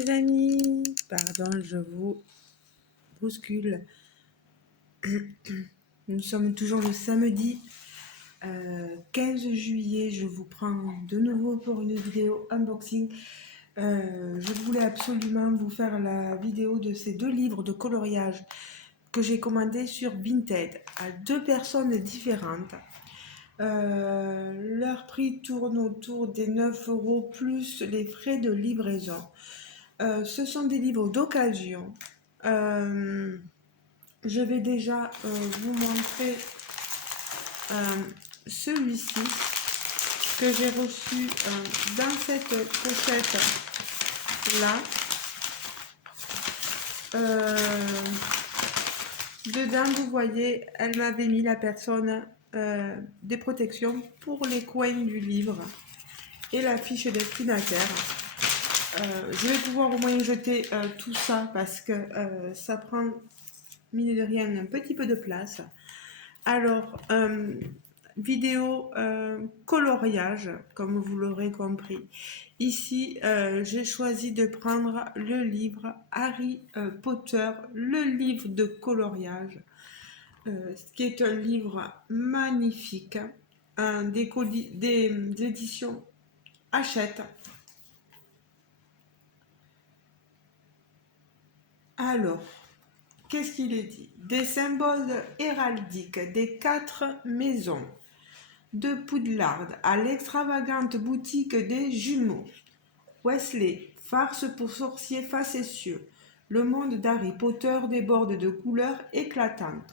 mes amis, pardon, je vous bouscule. Nous sommes toujours le samedi 15 juillet. Je vous prends de nouveau pour une vidéo unboxing. Je voulais absolument vous faire la vidéo de ces deux livres de coloriage que j'ai commandés sur Vinted à deux personnes différentes. Leur prix tourne autour des 9 € plus les frais de livraison. Ce sont des livres d'occasion. Je vais déjà vous montrer celui-ci que j'ai reçu dans cette pochette là. Dedans, vous voyez, elle m'avait mis, la personne, des protections pour les coins du livre et la fiche destinataire. Je vais pouvoir au moins jeter tout ça parce que ça prend, mine de rien, un petit peu de place. Alors, vidéo coloriage, comme vous l'aurez compris. Ici, j'ai choisi de prendre le livre Harry Potter, le livre de coloriage, qui est un livre magnifique, des éditions Hachette. Alors, qu'est-ce qu'il est dit? Des symboles héraldiques des 4 maisons de Poudlard à l'extravagante boutique des jumeaux. Weasley, farce pour sorciers facétieux. Le monde d'Harry Potter déborde de couleurs éclatantes.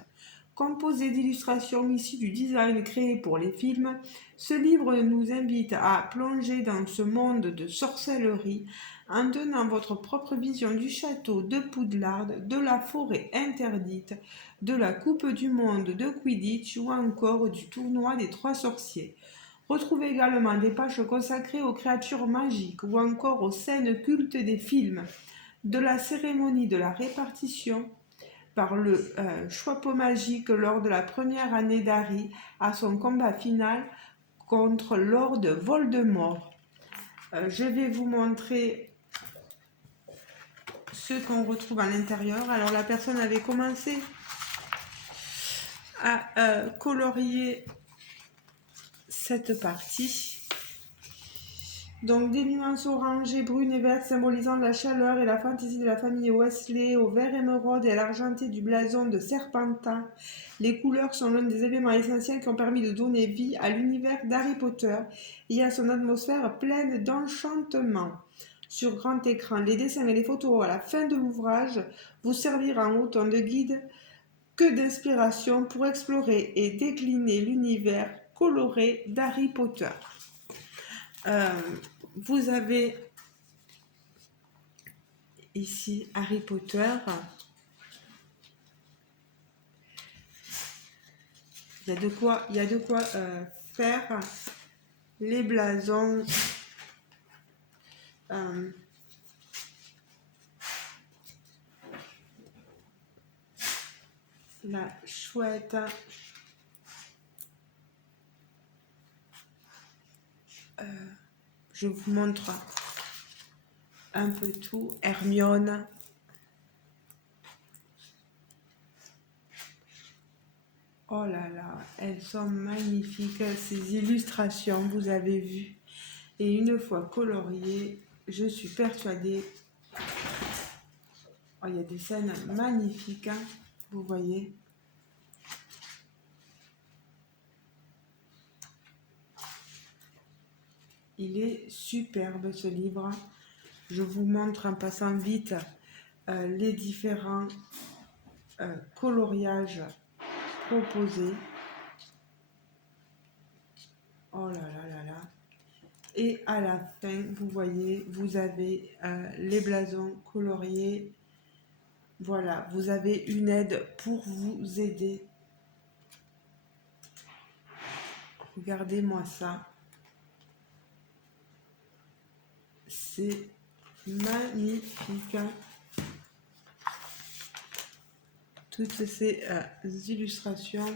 Composé d'illustrations issues du design créé pour les films, ce livre nous invite à plonger dans ce monde de sorcellerie en donnant votre propre vision du château de Poudlard, de la forêt interdite, de la Coupe du Monde de Quidditch ou encore du tournoi des 3 sorciers. Retrouvez également des pages consacrées aux créatures magiques ou encore aux scènes cultes des films, de la cérémonie de la répartition par le Choixpeau magique lors de la première année d'Harry à son combat final contre Lord Voldemort. Je vais vous montrer ce qu'on retrouve à l'intérieur. Alors la personne avait commencé à colorier cette partie. Donc des nuances orangées, brunes et vertes symbolisant la chaleur et la fantaisie de la famille Weasley, au vert émeraude et à l'argenté du blason de Serpentin. Les couleurs sont l'un des éléments essentiels qui ont permis de donner vie à l'univers d'Harry Potter et à son atmosphère pleine d'enchantement. Sur grand écran, les dessins et les photos à la fin de l'ouvrage vous serviront autant de guide que d'inspiration pour explorer et décliner l'univers coloré d'Harry Potter. Vous avez ici Harry Potter. Il y a de quoi faire les blasons. La chouette. Je vous montre un peu tout. Hermione. Oh là là, elles sont magnifiques, ces illustrations, vous avez vu. Et une fois coloriées, je suis persuadée. Oh, il y a des scènes magnifiques, hein, vous voyez. Il est superbe ce livre. Je vous montre en passant vite les différents coloriages proposés. Oh là là là là. Et à la fin, vous voyez, vous avez les blasons coloriés. Voilà, vous avez une aide pour vous aider. Regardez-moi ça. C'est magnifique. Toutes ces illustrations.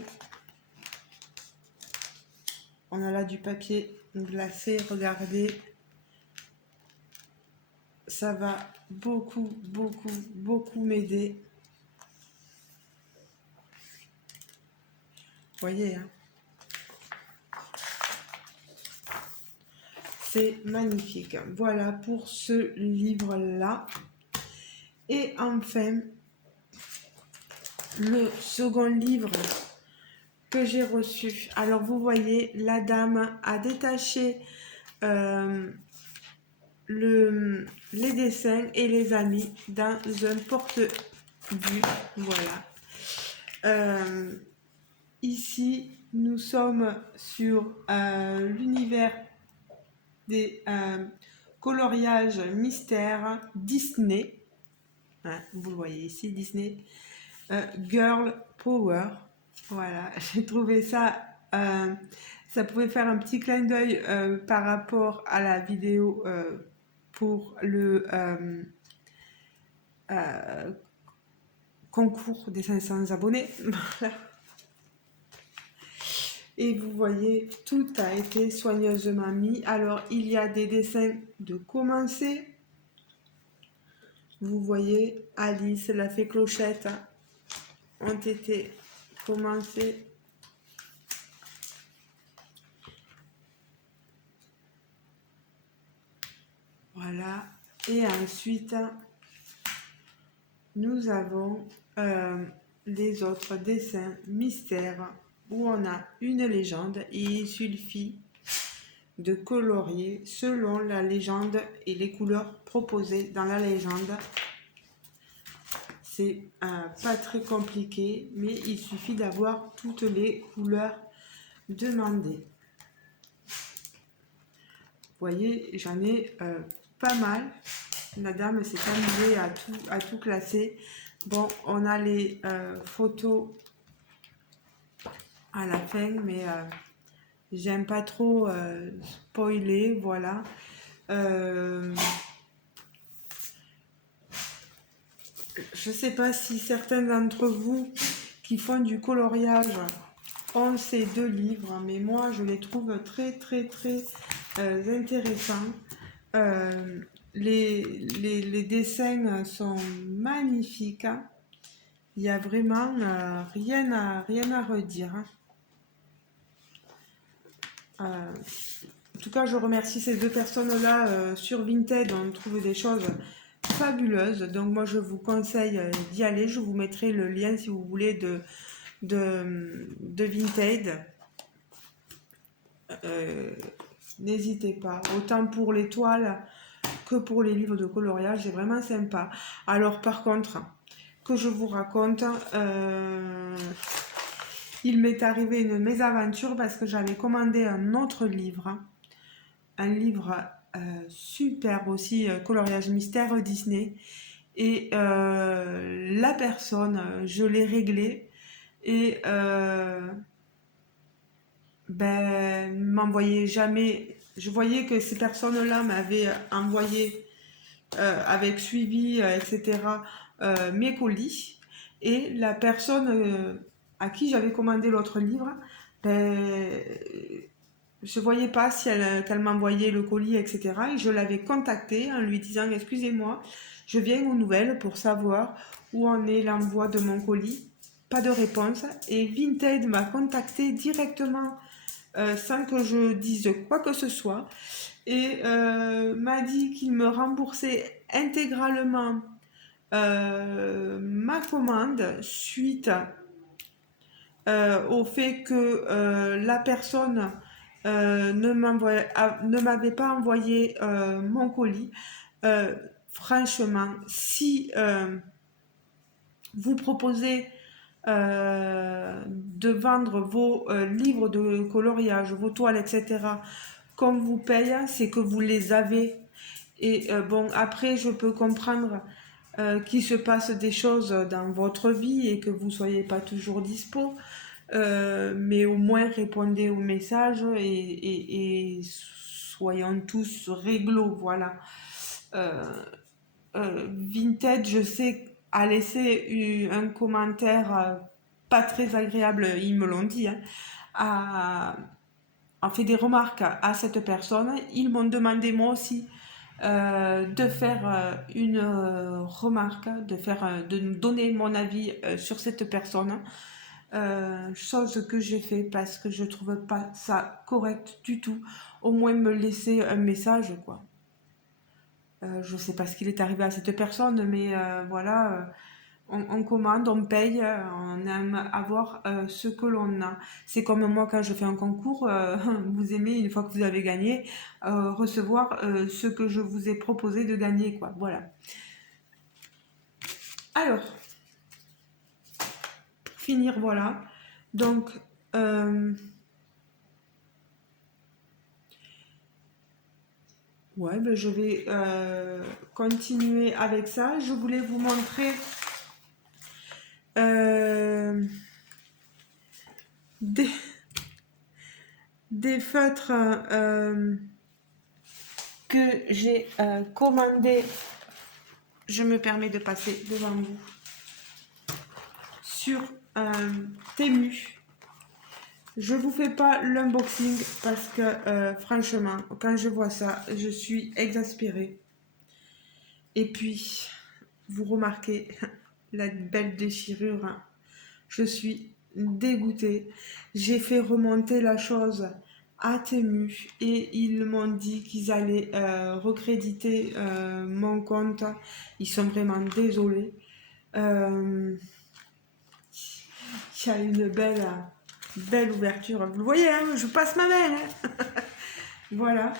On a là du papier glacé, regardez. ça va beaucoup, beaucoup, beaucoup m'aider. Vous voyez, hein? C'est magnifique. Voilà pour ce livre-là. Et enfin, le second livre que j'ai reçu. Alors, vous voyez, la dame a détaché les dessins et les a mis dans un porte-vue. Voilà. Ici, nous sommes sur l'univers des coloriages mystères Disney. Hein, vous le voyez ici, Disney. Girl Power. Voilà, j'ai trouvé ça. Ça pouvait faire un petit clin d'œil par rapport à la vidéo pour le concours des 500 abonnés. Voilà. Et vous voyez, tout a été soigneusement mis. Alors, il y a des dessins de commencer. Vous voyez, Alice, la fée Clochette ont été commencés. Voilà. Et ensuite, nous avons les autres dessins mystères où on a une légende et il suffit de colorier selon la légende et les couleurs proposées dans la légende. C'est pas très compliqué, mais il suffit d'avoir toutes les couleurs demandées. Vous voyez, j'en ai pas mal. La dame s'est amusée à tout classer. Bon, on a les photos à la fin, mais j'aime pas trop spoiler, voilà. Je sais pas si certains d'entre vous qui font du coloriage ont ces deux livres, mais moi je les trouve très très très intéressants. Les dessins sont magnifiques. Il n'y a vraiment rien à redire. En tout cas, je remercie ces deux personnes-là. Sur Vinted, on trouve des choses fabuleuses. Donc moi, je vous conseille d'y aller. Je vous mettrai le lien si vous voulez de Vinted. N'hésitez pas. Autant pour les toiles que pour les livres de coloriage, c'est vraiment sympa. Alors par contre, que je vous raconte, il m'est arrivé une mésaventure parce que j'avais commandé un autre livre, un livre super aussi, coloriage mystère Disney, et la personne, je l'ai réglé et m'envoyait jamais. Je voyais que ces personnes-là m'avaient envoyé avec suivi, etc., mes colis. Et la personne à qui j'avais commandé l'autre livre, je ne voyais pas si qu'elle m'envoyait le colis, etc. Et je l'avais contactée en lui disant: excusez-moi, je viens aux nouvelles pour savoir où en est l'envoi de mon colis. Pas de réponse. Et Vinted m'a contacté directement sans que je dise quoi que ce soit, et m'a dit qu'il me remboursait intégralement ma commande suite au fait que la personne ne m'avait pas envoyé mon colis. Franchement, si vous proposez de vendre vos livres de coloriage, vos toiles, etc., qu'on vous paye, c'est que vous les avez. Et bon, après, je peux comprendre qu'il se passe des choses dans votre vie et que vous ne soyez pas toujours dispo, mais au moins répondez aux messages et soyons tous réglo, voilà. Vinted, je sais, a laissé un commentaire pas très agréable, ils me l'ont dit, hein, a fait des remarques à cette personne. Ils m'ont demandé moi aussi de faire une remarque, de me donner mon avis sur cette personne. Chose que j'ai fait parce que je trouve pas ça correct du tout. Au moins me laisser un message, quoi. Je sais pas ce qu'il est arrivé à cette personne, mais voilà, on commande, on paye, on aime avoir ce que l'on a. C'est comme moi quand je fais un concours, vous aimez, une fois que vous avez gagné, recevoir ce que je vous ai proposé de gagner, quoi. Voilà. Alors, pour finir, voilà. Donc, ouais, ben je vais continuer avec ça. Je voulais vous montrer euh, des, des feutres que j'ai commandés. Je me permets de passer devant vous sur Temu. Je vous fais pas l'unboxing parce que franchement, quand je vois ça, je suis exaspérée. Et puis, vous remarquez la belle déchirure, hein. Je suis dégoûtée. J'ai fait remonter la chose à Temu et ils m'ont dit qu'ils allaient recréditer mon compte. Ils sont vraiment désolés. Euh, Il y a une belle ouverture. Vous le voyez, hein, je passe ma main, hein. Voilà.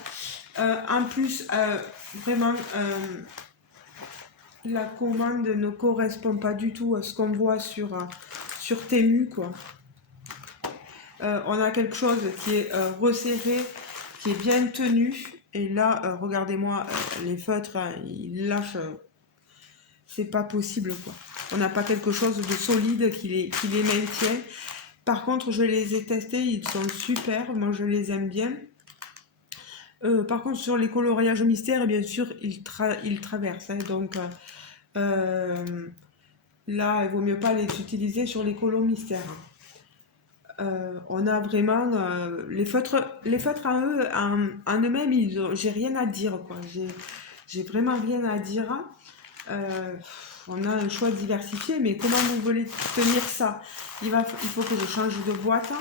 En plus, vraiment, la commande ne correspond pas du tout à ce qu'on voit sur Temu, quoi. On a quelque chose qui est resserré, qui est bien tenu. Et là, regardez-moi, les feutres, hein, ils lâchent. C'est pas possible, quoi. On n'a pas quelque chose de solide qui les maintient. Par contre, je les ai testés, ils sont super. Moi, je les aime bien. Par contre, sur les coloriages mystères, bien sûr, ils traversent, hein. Donc, là, il vaut mieux pas les utiliser sur les colos mystères. On a vraiment les feutres en eux, en eux-mêmes, j'ai rien à dire, quoi. J'ai vraiment rien à dire. On a un choix diversifié, mais comment vous voulez tenir ça? Il faut que je change de boîte.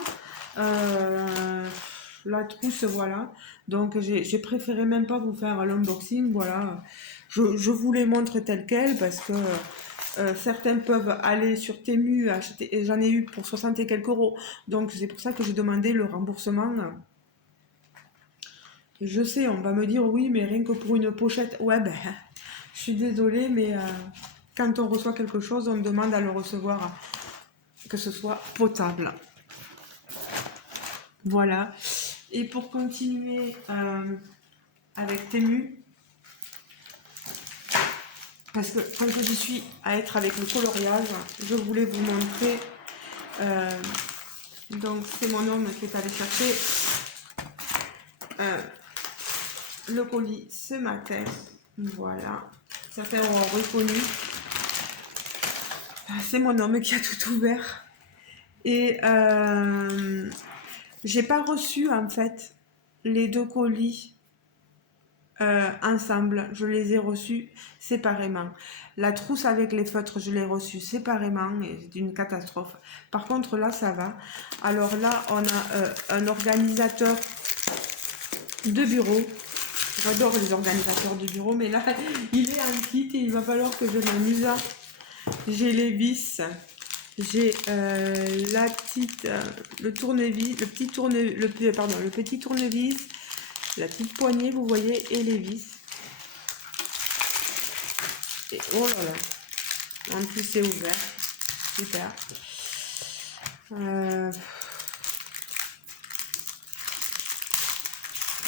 La trousse, voilà. Donc j'ai préféré même pas vous faire l'unboxing, voilà. Je vous les montre telles quelles parce que certains peuvent aller sur Temu acheter, et j'en ai eu pour 60 et quelques euros. Donc c'est pour ça que j'ai demandé le remboursement. Je sais, on va me dire oui, mais rien que pour une pochette. Ouais, ben, je suis désolée, mais quand on reçoit quelque chose, on demande à le recevoir, que ce soit potable. Voilà. Et pour continuer avec Temu, parce que quand je suis à être avec le coloriage, je voulais vous montrer. Donc c'est mon homme qui est allé chercher le colis ce matin. Voilà. Certains auront reconnu. C'est mon homme qui a tout ouvert. Et j'ai pas reçu en fait les deux colis ensemble. Je les ai reçus séparément. La trousse avec les feutres, je l'ai reçue séparément et c'est une catastrophe. Par contre là, ça va. Alors là, on a un organisateur de bureau. J'adore les organisateurs de bureau, mais là, il est en kit et il va falloir que je m'amuse. J'ai les vis. J'ai la petite, le tournevis, le petit tournevis, la petite poignée, vous voyez, et les vis. Et oh là là, en plus c'est ouvert, super.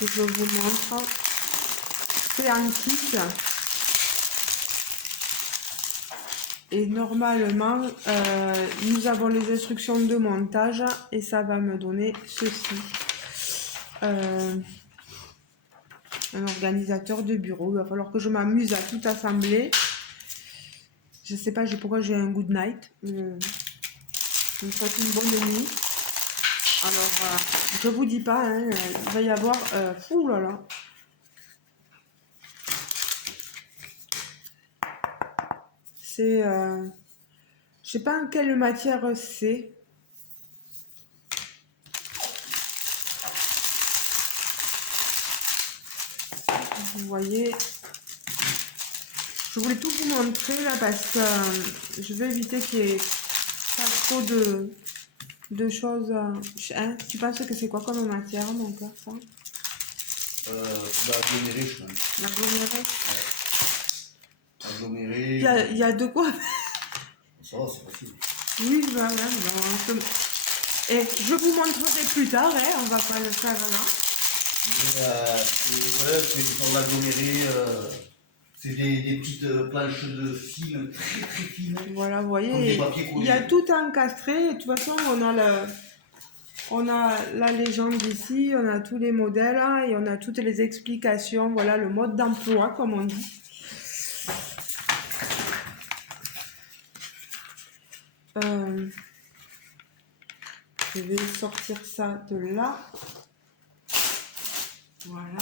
Je vous montre, c'est un kit. Et normalement, nous avons les instructions de montage et ça va me donner ceci. Un organisateur de bureau. Il va falloir que je m'amuse à tout assembler. Je sais pas pourquoi j'ai un good night. Je me souhaite une bonne nuit. Alors, je vous dis pas, hein, il va y avoir... ouh là là. C'est, je sais pas en quelle matière c'est. Vous voyez, je voulais tout vous montrer là parce que je veux éviter qu'il y ait pas trop de choses. Hein, tu penses que c'est quoi comme matière, mon cœur, ça? L'aggloméré, je pense. L'aggloméré? Aggloméré. Il y a de quoi? Ça va, c'est facile. Oui, voilà. Et je vous montrerai plus tard, hein, on va pas le faire là. Ouais, c'est une sorte d'aggloméré. C'est des petites planches de fil très très fines. Voilà, vous Comme des voyez, papiers il y a collés. tout encastré. De toute façon, on a la légende ici, on a tous les modèles hein, et on a toutes les explications. Voilà le mode d'emploi, comme on dit. Je vais sortir ça de là. Voilà.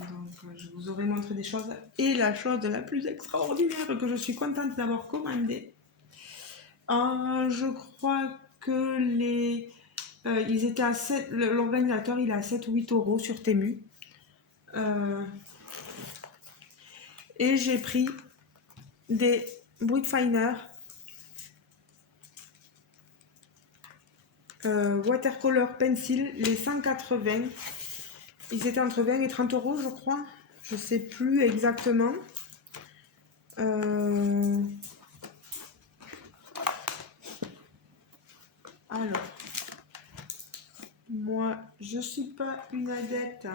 Donc, je vous aurais montré des choses. Et la chose la plus extraordinaire que je suis contente d'avoir commandée. Je crois que ils étaient à 7, l'organisateur il est à 7 ou 8 euros sur Temu. Et j'ai pris des Brutfiner Watercolor Pencil, les 180. Ils étaient entre 20 et 30 euros, je crois. Je sais plus exactement. Alors, moi, je suis pas une adepte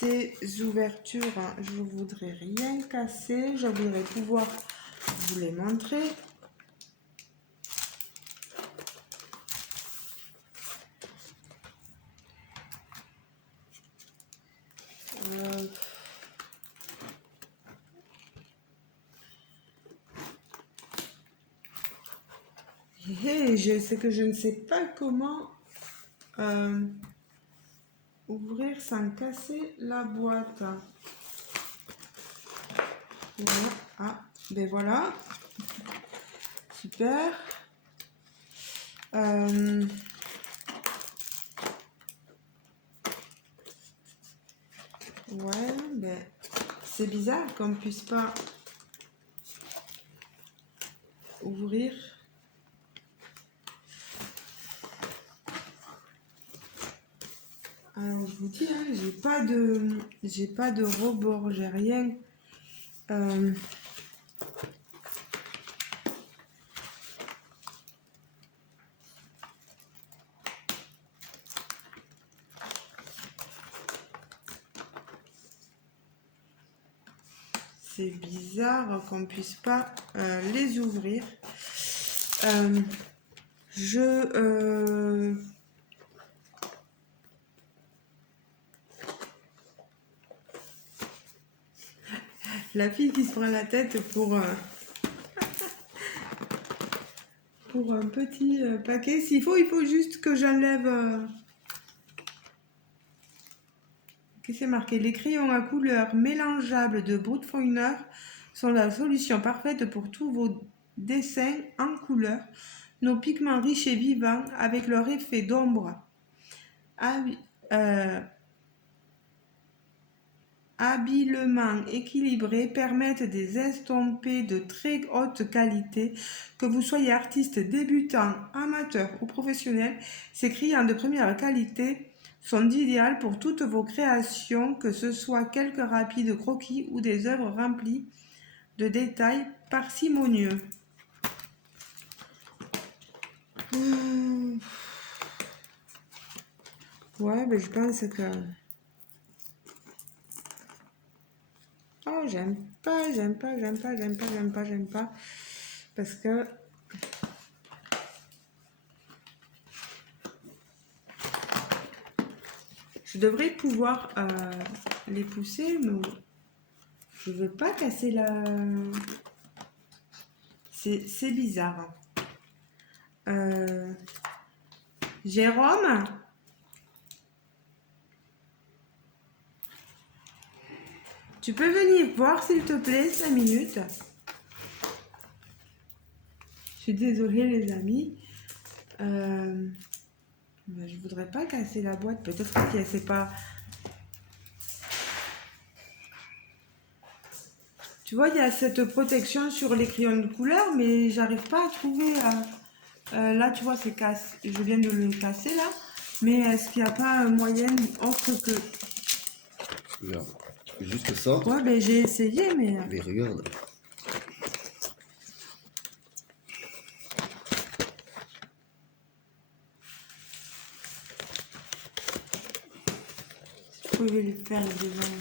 des ouvertures. Je voudrais rien casser. Je voudrais pouvoir vous les montrer. C'est que je ne sais pas comment ouvrir sans casser la boîte. Voilà. Ah, ben voilà. Super. Ouais, ben c'est bizarre qu'on ne puisse pas ouvrir. Alors je vous dis, hein, j'ai pas de rebord, j'ai rien. C'est bizarre qu'on puisse pas les ouvrir. La fille qui se prend la tête pour un petit paquet. S'il faut, il faut juste que j'enlève. Qu'est-ce que c'est marqué? Les crayons à couleur mélangeables de Brutfiner sont la solution parfaite pour tous vos dessins en couleur. Nos pigments riches et vivants, avec leur effet d'ombre habilement équilibrés, permettent des estompés de très haute qualité. Que vous soyez artiste débutant, amateur ou professionnel, ces crayons de première qualité sont idéaux pour toutes vos créations, que ce soit quelques rapides croquis ou des œuvres remplies de détails parcimonieux. Ouais, mais je pense que... Oh, j'aime pas. Parce que... Je devrais pouvoir les pousser, mais je veux pas casser la... C'est bizarre. Jérôme? Tu peux venir voir, s'il te plaît, 5 minutes. Je suis désolée, les amis. Mais je voudrais pas casser la boîte. Peut-être qu'elle sait pas. Tu vois, il y a cette protection sur les crayons de couleur, mais j'arrive pas à trouver. Là, tu vois, c'est cassé. Je viens de le casser là. Mais est-ce qu'il n'y a pas un moyen autre que. Regarde, tu fais juste ça. Ouais, ben j'ai essayé, mais. Mais regarde. Je pouvais le faire devant.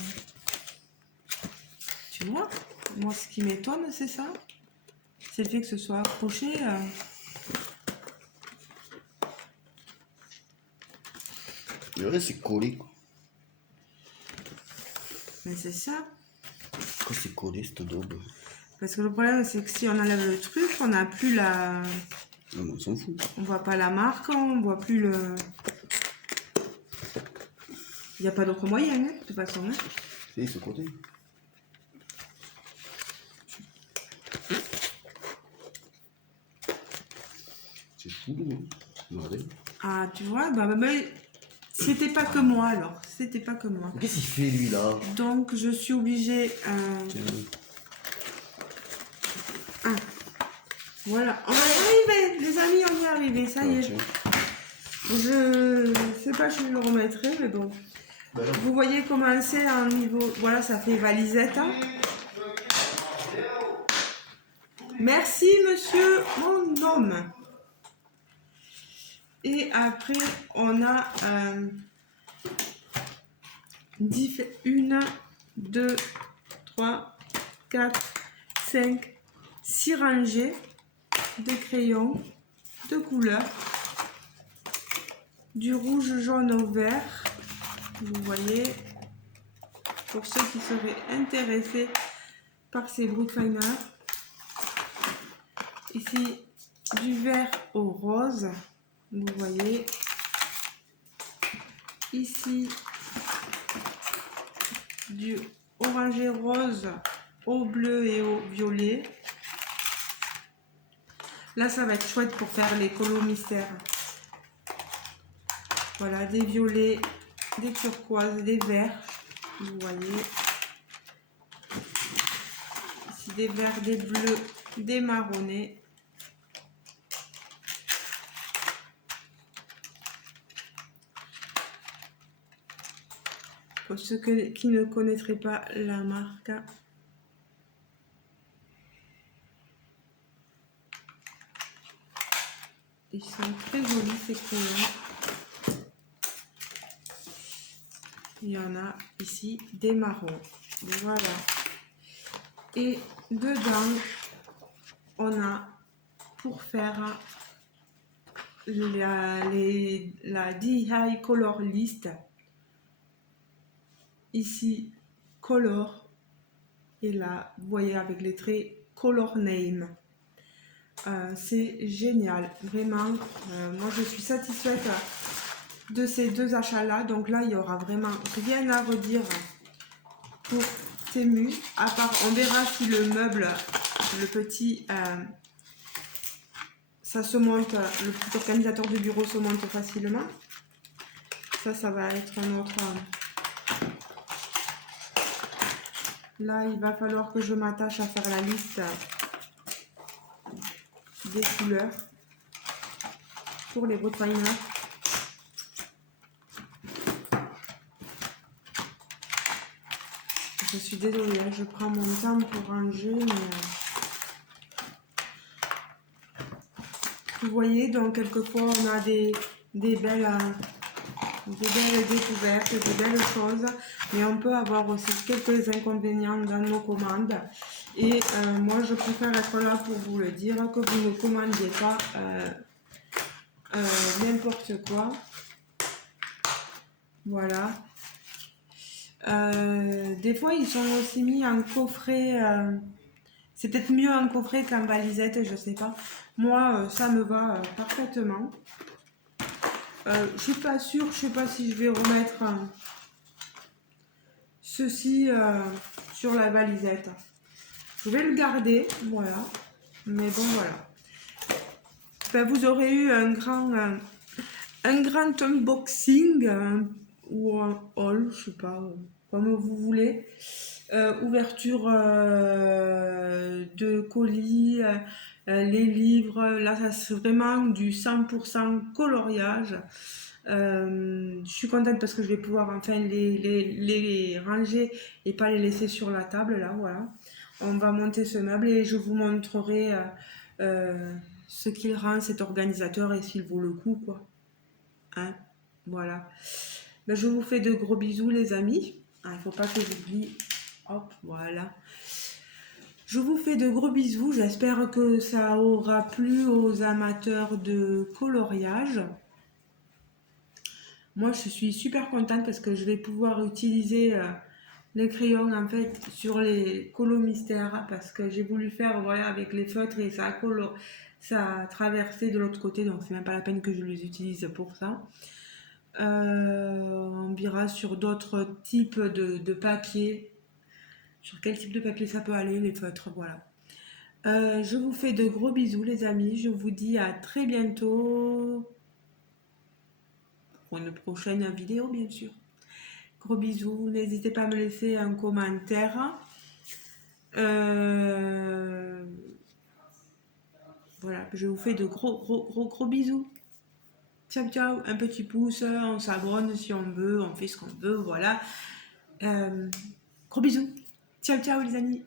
Tu vois? Moi, ce qui m'étonne, c'est ça. C'est le fait que ce soit accroché. Le reste, c'est collé, quoi. Mais c'est ça. Pourquoi c'est collé, cette daube? Parce que le problème, c'est que si on enlève le truc, on n'a plus la. Non, mais on s'en fout. On voit pas la marque, on voit plus le. Il n'y a pas d'autre moyen, hein, de toute façon. Hein. C'est ce côté. C'est fou, non? Regardez. Ah, tu vois, bah, c'était pas que moi alors. C'était pas que moi. Qu'est-ce qu'il fait, lui, là? Donc, je suis obligée. Tiens. Voilà, on va y arriver, les amis, on y est arrivé, ça y est. Tiens. Je sais pas si je le remettrai, mais bon. Ben non. Vous voyez comment c'est un niveau. Voilà, ça fait valisette. Hein. Merci, monsieur, mon homme. Et après, on a 1, 2, 3, 4, 5, 6 rangées de crayons de couleur. Du rouge, jaune au vert. Vous voyez, pour ceux qui seraient intéressés par ces Brookfinder. Ici, du vert au rose. Vous voyez. Ici, du orangé rose au bleu et au violet. Là, ça va être chouette pour faire les colos mystères. Voilà, des violets, des turquoises, des verts. Vous voyez. Ici, des verts, des bleus, des marronnés. Pour ceux qui ne connaîtraient pas la marque. Ils sont très jolis ces crayons. Il y en a ici des marrons. Voilà. Et dedans, on a pour faire la DI Color List. Ici, Color. Et là, vous voyez avec les traits Color Name. C'est génial, vraiment. Moi, je suis satisfaite de ces 2 achats-là. Donc là, il n'y aura vraiment rien à redire pour Temu. À part, on verra si le meuble, le petit, ça se monte, le petit organisateur de bureau se monte facilement. Ça va être un autre. Là, il va falloir que je m'attache à faire la liste des couleurs pour les Brookfinder. Je suis désolée, je prends mon temps pour ranger, mais vous voyez, donc quelquefois on a des belles découvertes, des belles choses, mais on peut avoir aussi quelques inconvénients dans nos commandes. Et moi, je préfère être là pour vous le dire, que vous ne commandiez pas n'importe quoi. Voilà. Des fois, ils sont aussi mis en coffret. C'est peut-être mieux en coffret qu'en valisette, je sais pas. Moi, ça me va parfaitement. Je suis pas sûre, je sais pas si je vais remettre ceci sur la valisette. Je vais le garder, voilà. Mais bon, voilà. Ben, vous aurez eu un grand unboxing ou un haul, je sais pas, comme vous voulez. Ouverture de colis, les livres. Là, ça c'est vraiment du 100% coloriage. Je suis contente parce que je vais pouvoir enfin les ranger et pas les laisser sur la table. Là, voilà. On va monter ce meuble et je vous montrerai ce qu'il rend cet organisateur et s'il vaut le coup, quoi. Hein, voilà. Ben, je vous fais de gros bisous, les amis. Ah, il ne faut pas que j'oublie. Hop, voilà. Je vous fais de gros bisous. J'espère que ça aura plu aux amateurs de coloriage. Moi, je suis super contente parce que je vais pouvoir utiliser les crayons en fait sur les colos mystères parce que j'ai voulu faire voilà avec les feutres et ça a traversé de l'autre côté, donc c'est même pas la peine que je les utilise pour ça. On verra sur d'autres types de papier. Sur quel type de papier ça peut aller, les feutres, voilà. Je vous fais de gros bisous, les amis. Je vous dis à très bientôt pour une prochaine vidéo, bien sûr. Gros bisous. N'hésitez pas à me laisser un commentaire. Voilà, je vous fais de gros bisous. Ciao, ciao. Un petit pouce, on s'abonne si on veut, on fait ce qu'on veut, voilà. Gros bisous. Ciao, ciao, les amis.